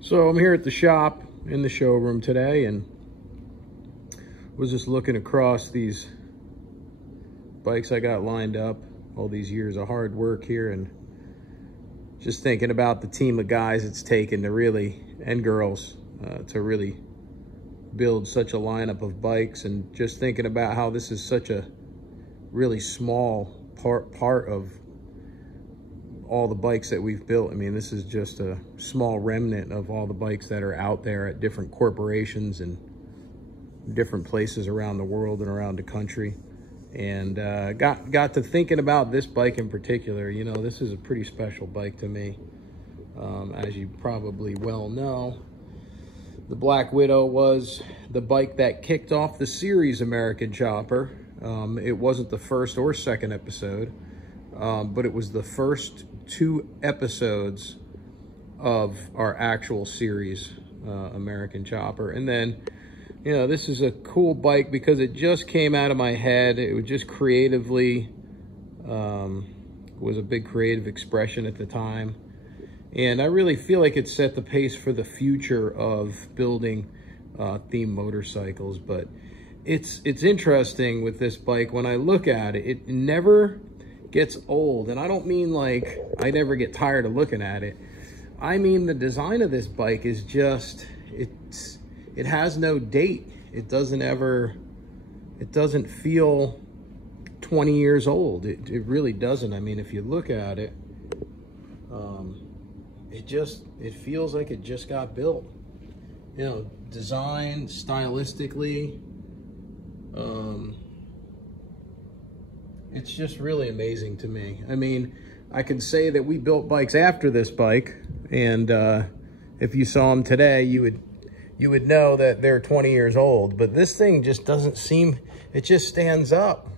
So I'm here at the shop in the showroom today and was just looking across these bikes I got lined up, all these years of hard work here, and just thinking about the team of guys it's taken to really, and girls, to really build such a lineup of bikes, and just thinking about how this is such a really small part of all the bikes that we've built. I mean, this is just a small remnant of all the bikes that are out there at different corporations and different places around the world and around the country. And got to thinking about this bike in particular. You know, this is a pretty special bike to me. As you probably well know, the Black Widow was the bike that kicked off the series American Chopper. It wasn't the first or second episode, but it was the first 2 episodes of our actual series, American Chopper. And then, you know, this is a cool bike because it just came out of my head. It was just creatively, was a big creative expression at the time. And I really feel like it set the pace for the future of building themed motorcycles. But it's interesting with this bike. When I look at it, it never gets old. And I don't mean like I never get tired of looking at it. I mean the design of this bike is just, it has no date. It doesn't feel 20 years old. It really doesn't. I mean, if you look at it, it feels like it just got built. You know, designed stylistically, it's just really amazing to me. I mean, I can say that we built bikes after this bike, and if you saw them today, you would know that they're 20 years old. But this thing just doesn't seem, it just stands up.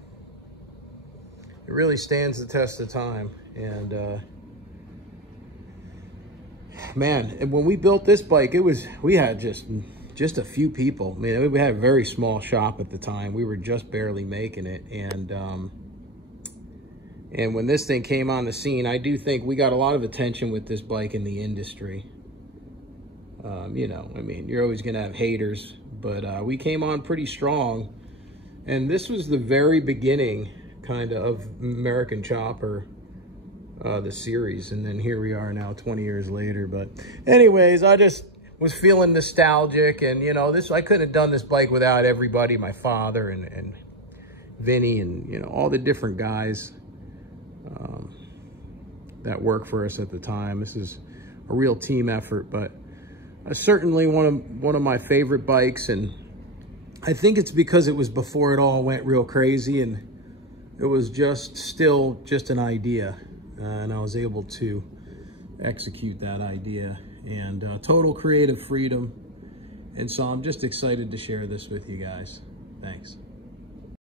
It really stands the test of time. And man, and when we built this bike, we had just a few people. I mean, we had a very small shop at the time. We were just barely making it. And when this thing came on the scene, I do think we got a lot of attention with this bike in the industry. You know, I mean, you're always gonna have haters, but we came on pretty strong. And this was the very beginning kind of American Chopper, the series. And then here we are now 20 years later. But anyways, I just was feeling nostalgic, and you know, I couldn't have done this bike without everybody, my father and Vinny, and you know, all the different guys that worked for us at the time. This is a real team effort, but certainly one of my favorite bikes. And I think it's because it was before it all went real crazy, and it was still just an idea, and I was able to execute that idea, and total creative freedom. And so I'm just excited to share this with you guys. Thanks.